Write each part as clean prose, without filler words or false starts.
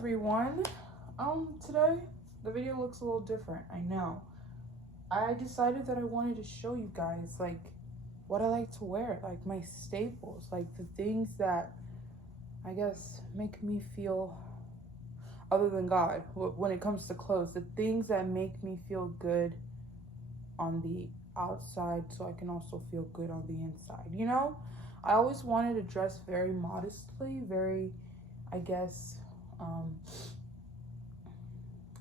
everyone. Today the video looks a little different. I know. I decided that I wanted to show you guys like what I like to wear, like my staples, like the things that I guess make me feel other than God when it comes to clothes, the things that make me feel good on the outside so I can also feel good on the inside. You know, I always wanted to dress very modestly, very, I guess,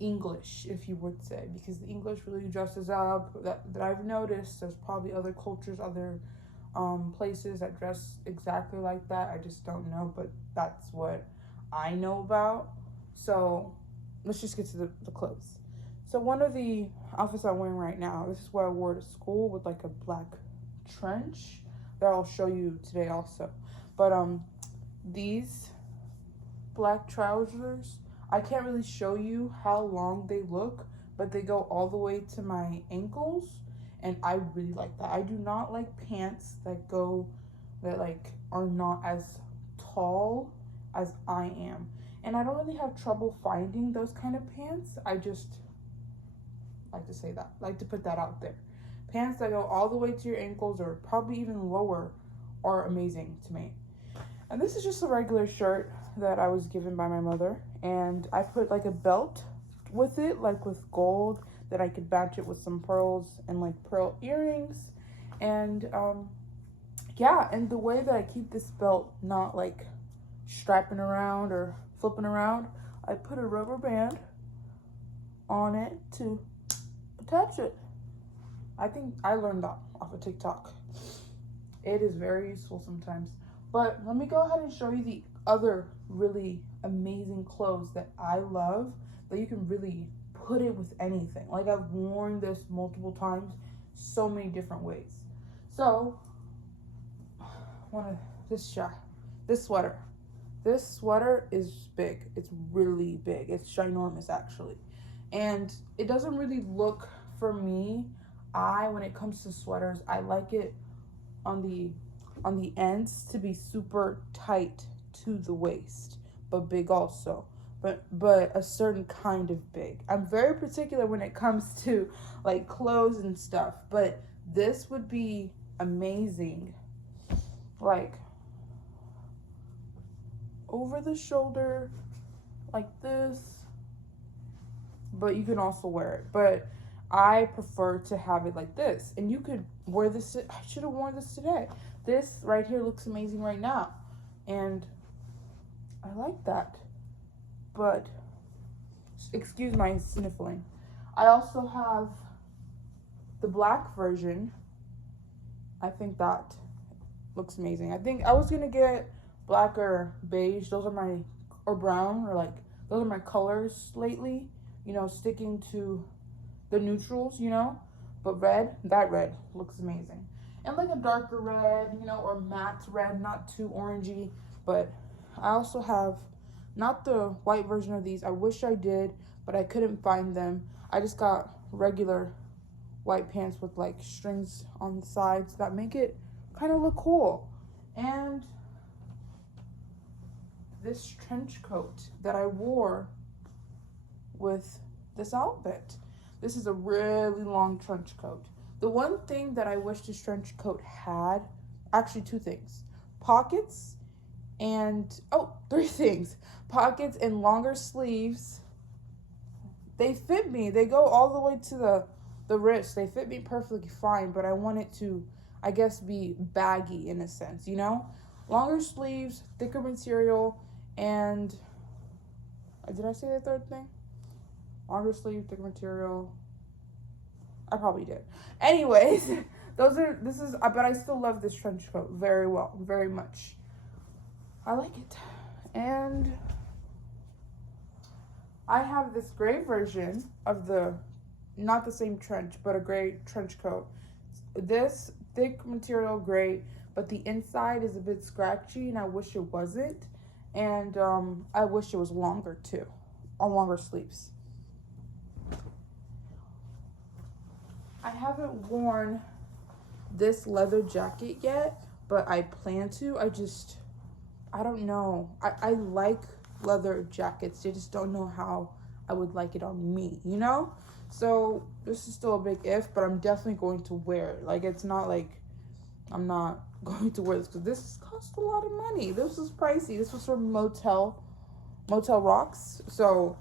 English, if you would say, because the English really dresses up. That I've noticed. There's probably other cultures, other places that dress exactly like that. I just don't know, but that's what I know about. So let's just get to the clothes. So one of the outfits I'm wearing right now, this is what I wore to school with like a black trench that I'll show you today also. But these black trousers, I can't really show you how long they look, but they go all the way to my ankles, and I really like that. I do not like pants that are not as tall as I am. And I don't really have trouble finding those kind of pants. I just like to say that, like to put that out there. Pants that go all the way to your ankles or probably even lower are amazing to me. And this is just a regular shirt that I was given by my mother, and I put like a belt with it, like with gold, that I could match it with some pearls and like pearl earrings. And yeah, and the way that I keep this belt not like strapping around or flipping around, I put a rubber band on it to attach it. I think I learned that off of TikTok. It is very useful sometimes. But let me go ahead and show you the other really amazing clothes that I love, that you can really put it with anything. Like, I've worn this multiple times, so many different ways. So, this sweater. This sweater is big. It's really big. It's ginormous, actually. And it doesn't really look, for me, when it comes to sweaters, I like it on the ends to be super tight to the waist, but big also, but a certain kind of big. I'm very particular when it comes to like clothes and stuff, but this would be amazing, like over the shoulder like this, but you can also wear it. But I prefer to have it like this, and you could wear this. I should have worn this today. This right here looks amazing right now, and I like that. But excuse my sniffling. I also have the black version. I think that looks amazing. I think I was gonna get black or beige. Those are my, or brown, or like, those are my colors lately. You know, sticking to the neutrals, you know. But that red looks amazing. And like a darker red, you know, or matte red, not too orangey. But I also have not the white version of these. I wish I did, but I couldn't find them. I just got regular white pants with like strings on the sides that make it kind of look cool. And this trench coat that I wore with this outfit. This is a really long trench coat. The one thing that I wish this trench coat had, actually two things, pockets and, three things, pockets and longer sleeves. They fit me. They go all the way to the wrist. They fit me perfectly fine, but I want it to, I guess, be baggy in a sense, you know? Longer sleeves, thicker material, and, did I say the third thing? Longer sleeve, thicker material. I probably did. Anyways, but I still love this trench coat very well, very much. I like it. And I have this gray version of not the same trench, but a gray trench coat. This thick material, gray, but the inside is a bit scratchy, and I wish it wasn't. And I wish it was longer too, on longer sleeves. I haven't worn this leather jacket yet, but I plan to. I don't know. I like leather jackets. They just don't know how I would like it on me, you know? So this is still a big if, but I'm definitely going to wear it. Like, it's not like I'm not going to wear this, because this cost a lot of money. This was pricey. This was from Motel Rocks. So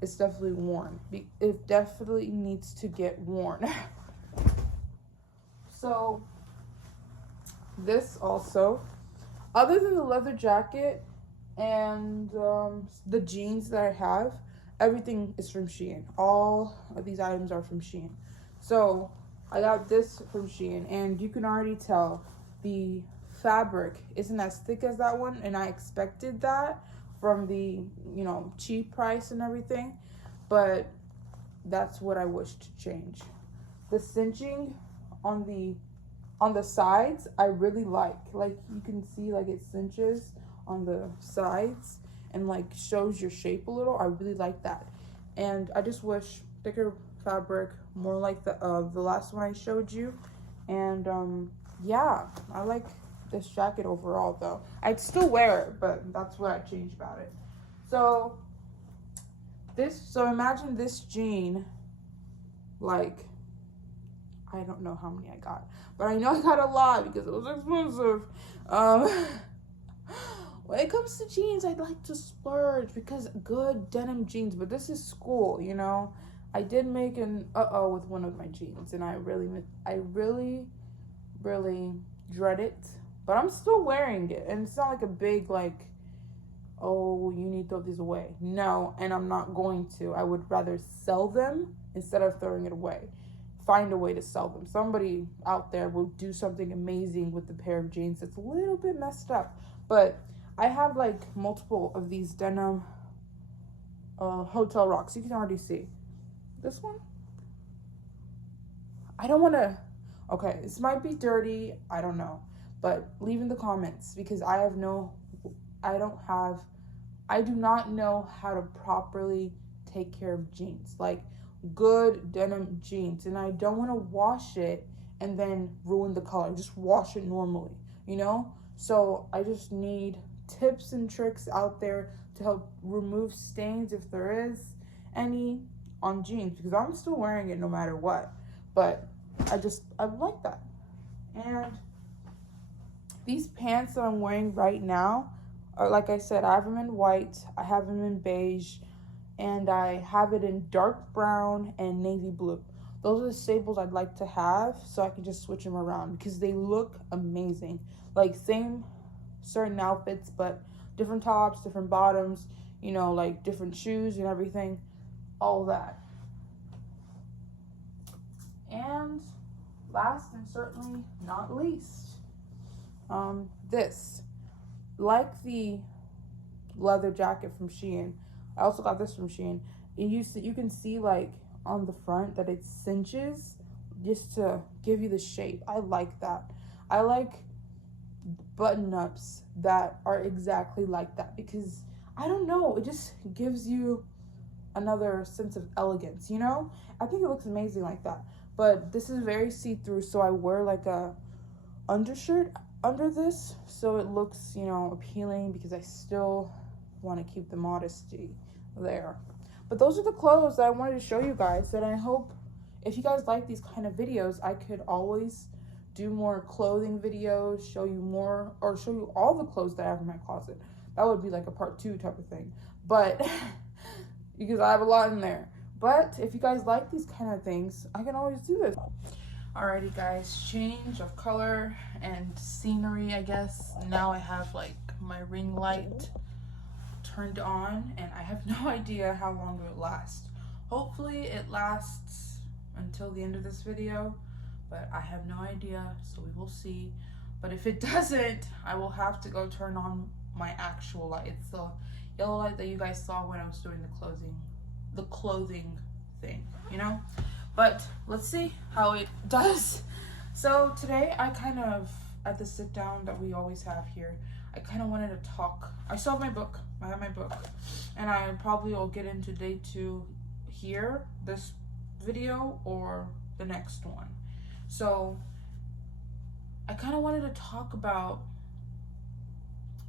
it's definitely worn. It definitely needs to get worn. So this also, other than the leather jacket and the jeans that I have, everything is from Shein. All of these items are from Shein. So I got this from Shein, and you can already tell the fabric isn't as thick as that one, and I expected that from the, you know, cheap price and everything, but that's what I wish to change. The cinching on the sides, I really like you can see, like, it cinches on the sides and like shows your shape a little. I really like that, and I just wish thicker fabric, more like the last one I showed you. And yeah, I like this jacket overall, though. I'd still wear it, but that's what I changed about it. So imagine this jean, like, I don't know how many I got, but I know I got a lot because it was expensive. When it comes to jeans, I'd like to splurge because good denim jeans, but this is school, you know. I did make an with one of my jeans, and I really dread it, but I'm still wearing it, and it's not like a big, like, oh, you need to throw these away. No, and I'm not going to. I would rather sell them instead of throwing it away. Find a way to sell them. Somebody out there will do something amazing with the pair of jeans that's a little bit messed up. But I have like multiple of these denim Hotel Rocks. You can already see this one. I don't want to, okay, this might be dirty, I don't know, but leave in the comments, because I do not know how to properly take care of jeans, like good denim jeans, and I don't want to wash it and then ruin the color. Just wash it normally, you know? So I just need tips and tricks out there to help remove stains, if there is any, on jeans, because I'm still wearing it no matter what. But I like that. And these pants that I'm wearing right now are, like I said, I have them in white, I have them in beige, and I have it in dark brown and navy blue. Those are the staples I'd like to have, so I can just switch them around because they look amazing. Like, same certain outfits, but different tops, different bottoms, you know, like different shoes and everything, all that. And last and certainly not least, this, like the leather jacket from Shein, I also got this from Shein. You can see, like, on the front that it cinches just to give you the shape. I like that. I like button-ups that are exactly like that, because I don't know, it just gives you another sense of elegance, you know? I think it looks amazing like that. But this is very see-through, so I wear like a undershirt under this, so it looks, you know, appealing, because I still want to keep the modesty there. But those are the clothes that I wanted to show you guys, and I hope if you guys like these kind of videos, I could always do more clothing videos, show you more, or show you all the clothes that I have in my closet. That would be like a part 2 type of thing, but because I have a lot in there. But if you guys like these kind of things, I can always do this. Alrighty guys, change of color and scenery, I guess. Now I have like my ring light turned on, and I have no idea how long it will last. Hopefully it lasts until the end of this video, but I have no idea, so we will see. But if it doesn't, I will have to go turn on my actual light. It's the yellow light that you guys saw when I was doing the clothing thing, you know? But let's see how it does. So today I kind of, at the sit down that we always have here, I kind of wanted to talk. I still have my book. I have my book, and I probably will get into day 2 here, this video, or the next one. So I kind of wanted to talk about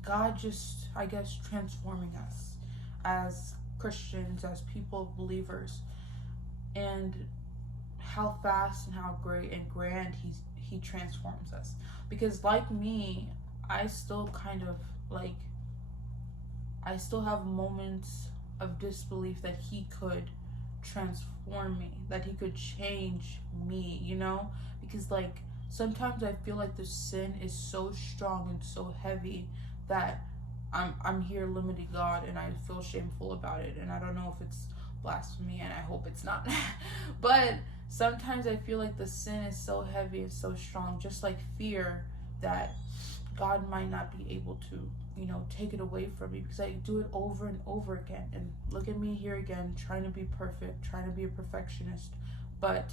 God just, I guess, transforming us as Christians, as people, believers, and how fast and how great and grand he transforms us. Because like me, I still kind of like, I still have moments of disbelief that he could transform me, that he could change me, you know? Because like sometimes I feel like the sin is so strong and so heavy that I'm here limiting God, and I feel shameful about it, and I don't know if it's blasphemy, and I hope it's not. But sometimes I feel like the sin is so heavy and so strong, just like fear, that God might not be able to, you know, take it away from me, because I do it over and over again. And look at me here again, trying to be perfect, trying to be a perfectionist, but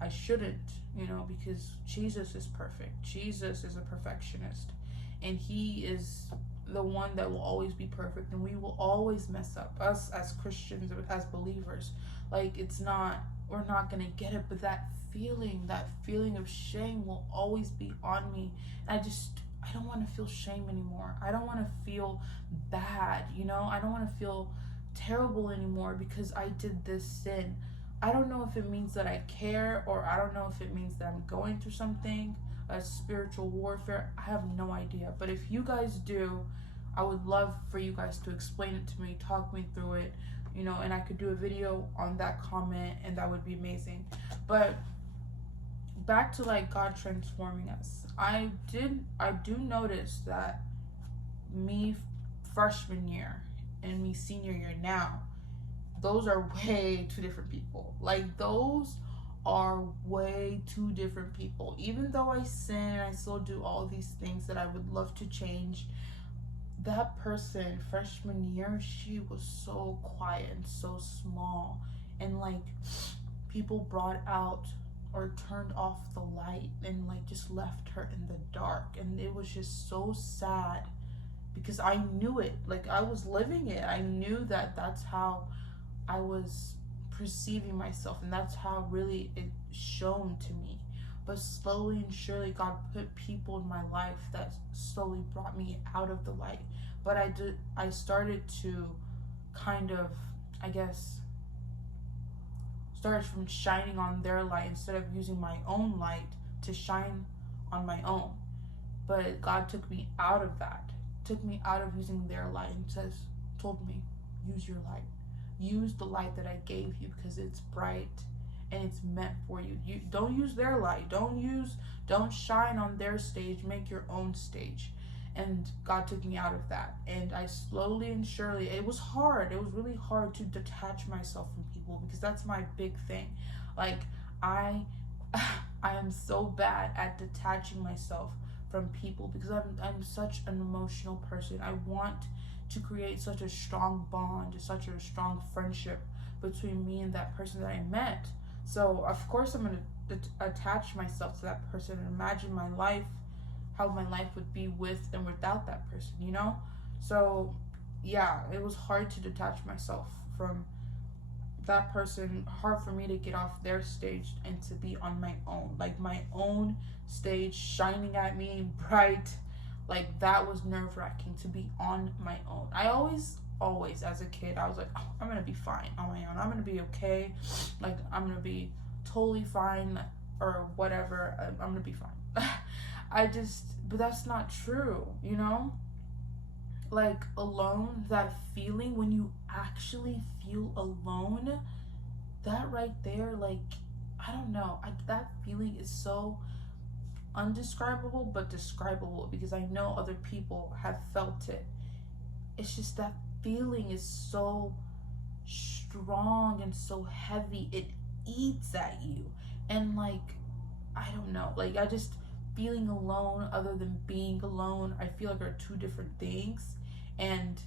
I shouldn't, you know, because Jesus is perfect. Jesus is a perfectionist, and he is the one that will always be perfect, and we will always mess up. Us as Christians, as believers, like it's not, we're not gonna get it, but that feeling of shame will always be on me. And I don't want to feel shame anymore. I don't want to feel bad, you know? I don't want to feel terrible anymore because I did this sin. I don't know if it means that I care, or I don't know if it means that I'm going through something, a spiritual warfare. I have no idea. But if you guys do, I would love for you guys to explain it to me, talk me through it, you know, and I could do a video on that comment, and that would be amazing. But back to like God transforming us. I do notice that me freshman year and me senior year now, those are way two different people. Like those are way two different people. Even though I sin and I still do all these things that I would love to change, that person freshman year, she was so quiet and so small, and like people brought out or turned off the light and like just left her in the dark, and it was just so sad because I knew it, like I was living it. I knew that that's how I was perceiving myself, and that's how really it shone to me. But slowly and surely God put people in my life that slowly brought me out of the light. But I started to kind of, I guess, started from shining on their light instead of using my own light to shine on my own. But God took me out of that, took me out of using their light, and told me, use your light. Use the light that I gave you because it's bright and it's meant for you. You don't use their light. Don't shine on their stage. Make your own stage. And God took me out of that. And I slowly and surely, it was hard. It was really hard to detach myself from people, because that's my big thing. Like I am so bad at detaching myself from people because I'm such an emotional person. I want to create such a strong bond, such a strong friendship between me and that person that I met. So of course I'm going to attach myself to that person and imagine my life, how my life would be with and without that person, you know? So yeah, it was hard to detach myself from that person, hard for me to get off their stage and to be on my own, like my own stage shining at me bright. Like that was nerve-wracking, to be on my own. I always as a kid, I was like, oh, I'm gonna be fine on my own. I'm gonna be okay. Like I'm gonna be totally fine or whatever. I'm gonna be fine. But that's not true, you know? Like alone, that feeling when you actually feel alone, that right there, like, I don't know. That feeling is so undescribable but describable because I know other people have felt it. It's just that feeling is so strong and so heavy. It eats at you. And like, I don't know. Like I just, feeling alone other than being alone, I feel like are two different things. And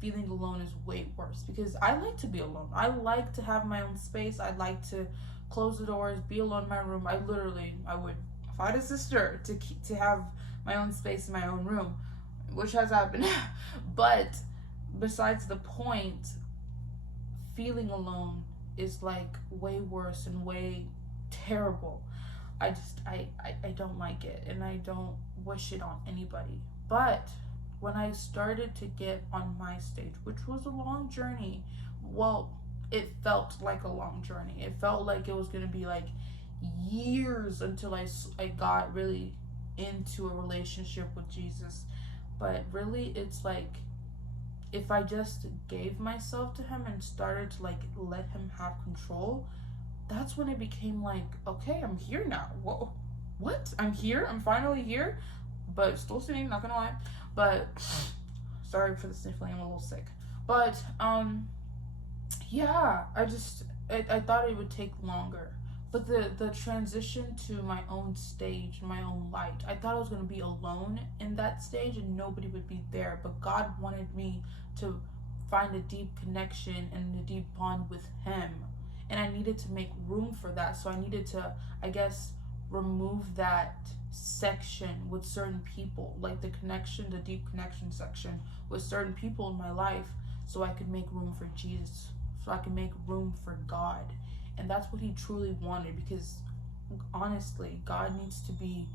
feeling alone is way worse because I like to be alone. I like to have my own space. I like to close the doors, be alone in my room. I would, if I had a sister, to have my own space in my own room, which has happened. But besides the point, feeling alone is like way worse and way terrible. I don't like it, and I don't wish it on anybody. But when I started to get on my stage, which was a long journey, well, it felt like a long journey. It felt like it was going to be like years until I got really into a relationship with Jesus. But really, it's like if I just gave myself to him and started to like let him have control, that's when it became like, okay, I'm here now. Whoa, what? I'm here? I'm finally here? But still sitting, not gonna lie. But sorry for the sniffling, I'm a little sick. But yeah, I thought it would take longer. But the transition to my own stage, my own light, I thought I was gonna be alone in that stage and nobody would be there. But God wanted me to find a deep connection and a deep bond with him. And I needed to make room for that. So I needed to, I guess, remove that section with certain people, like the connection, the deep connection section with certain people in my life, so I could make room for Jesus, so I could make room for God. And that's what he truly wanted, because honestly, God needs to be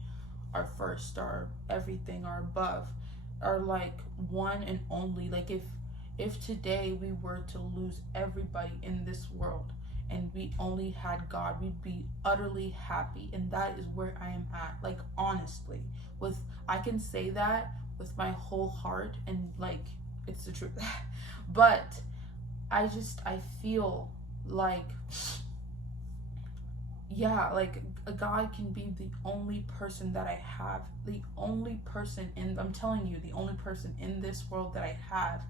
our first, our everything, our above, our like one and only. Like if today we were to lose everybody in this world and we only had God, we'd be utterly happy. And that is where I am at. Like, honestly, I can say that with my whole heart, and like, it's the truth. But I feel like, yeah, like God can be the only person that I have, the only person I'm telling you, the only person in this world that I have,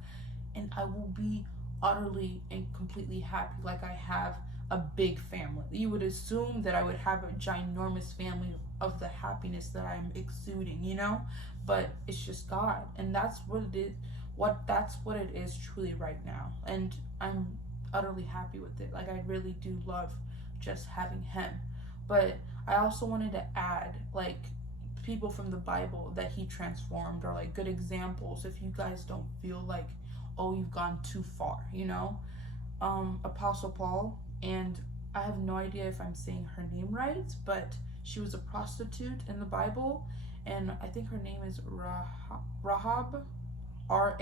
and I will be utterly and completely happy. Like, I have a big family. You would assume that I would have a ginormous family of the happiness that I'm exuding, you know? But it's just God, and that's what it is. That's what it is truly right now, and I'm utterly happy with it. Like, I really do love just having him. But I also wanted to add, like, people from the Bible that he transformed, or like good examples, if you guys don't feel like, oh, you've gone too far, you know? Apostle Paul, and I have no idea if I'm saying her name right, but she was a prostitute in the Bible, and I think her name is Rahab, Rahab, I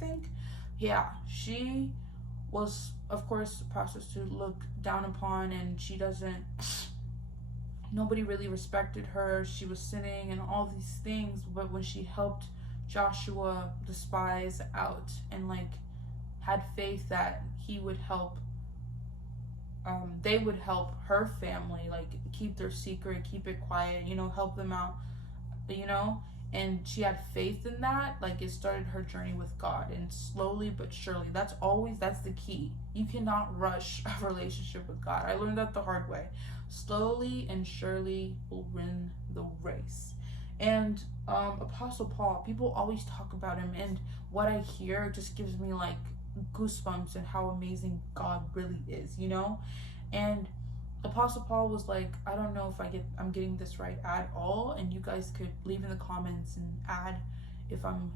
think. Yeah, she was, of course, a prostitute, looked down upon, and nobody really respected her. She was sinning and all these things, but when she helped Joshua, the spies, out, and like had faith that he would help, they would help her family, like keep their secret, keep it quiet, you know, help them out, you know, and she had faith in that. Like, it started her journey with God, and slowly but surely, that's the key. You cannot rush a relationship with God. I learned that the hard way. Slowly and surely will win the race. And Apostle Paul, people always talk about him, and what I hear just gives me like goosebumps and how amazing God really is, you know? And Apostle Paul was like, I don't know if I'm getting this right at all, and you guys could leave in the comments and add if I'm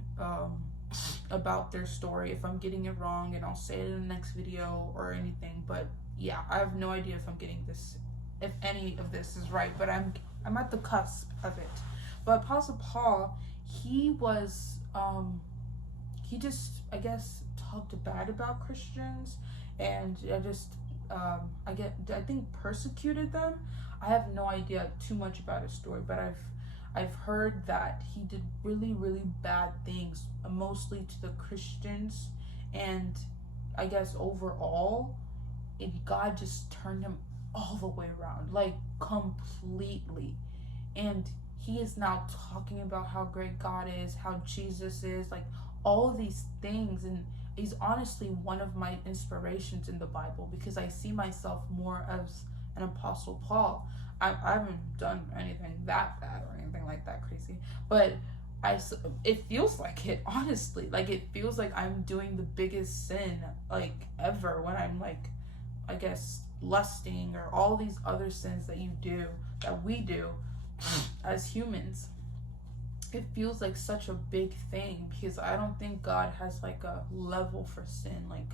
about their story, if I'm getting it wrong, and I'll say it in the next video or anything. But yeah, I have no idea if I'm getting this, if any of this is right, but I'm at the cusp of it. But Apostle Paul, he was he just, I guess, talked bad about Christians, and I think persecuted them. I have no idea too much about his story, but I've heard that he did really, really bad things, mostly to the Christians, and I guess overall, God just turned him all the way around, like completely. And he is now talking about how great God is, how Jesus is, like all of these things. And he's honestly one of my inspirations in the Bible, because I see myself more as an Apostle Paul. I haven't done anything that bad or anything like that crazy, but it feels like it, honestly. Like, it feels like I'm doing the biggest sin like ever when I'm like, I guess, lusting or all these other sins that we do as humans. It feels like such a big thing, because I don't think God has like a level for sin. Like,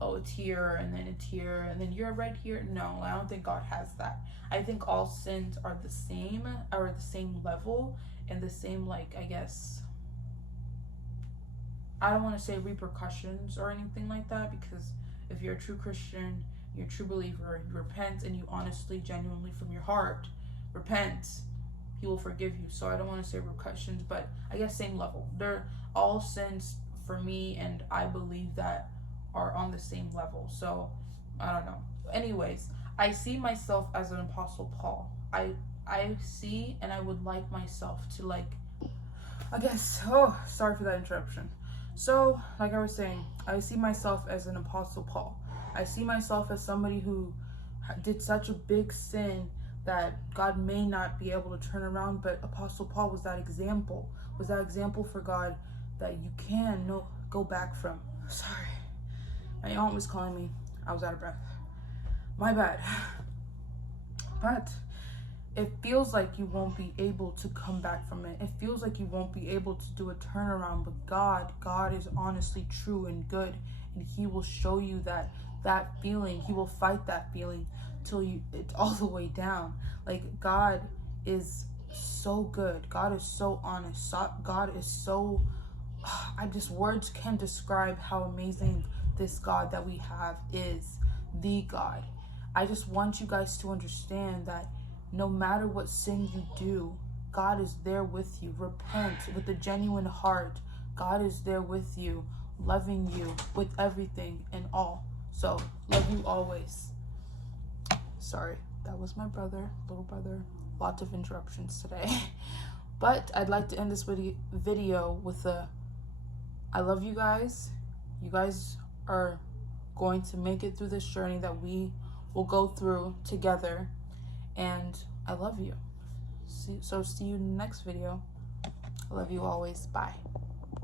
oh, it's here and then it's here and then you're right here. No, I don't think God has that. I think all sins are the same, or the same level, and the same, like, I guess, I don't want to say repercussions or anything like that, because if you're a true Christian, you're a true believer, you repent and you honestly, genuinely from your heart repent, he will forgive you. So I don't want to say repercussions, but I guess same level. They're all sins for me, and I believe that are on the same level. So I don't know. Anyways, I see myself as an Apostle Paul. I see, and I would like myself to, like, I guess, oh, sorry for that interruption. So, like I was saying, I see myself as an Apostle Paul. I see myself as somebody who did such a big sin that God may not be able to turn around, but Apostle Paul was that example for God that you can go back from. Sorry, my aunt was calling me. I was out of breath. My bad. But it feels like you won't be able to come back from it. It feels like you won't be able to do a turnaround, but God is honestly true and good, and he will show you that feeling. He will fight that feeling till it's all the way down. Like, God is so good. God is so honest. God is so, words can't describe how amazing this God that we have is. The God. I just want you guys to understand that no matter what sin you do, God is there with you. Repent with a genuine heart. God is there with you, loving you with everything and all. So, love you always. Sorry, that was my brother, little brother. Lots of interruptions today. But I'd like to end this video with I love you guys. You guys are going to make it through this journey that we will go through together. And I love you. See you in the next video. I love you always. Bye.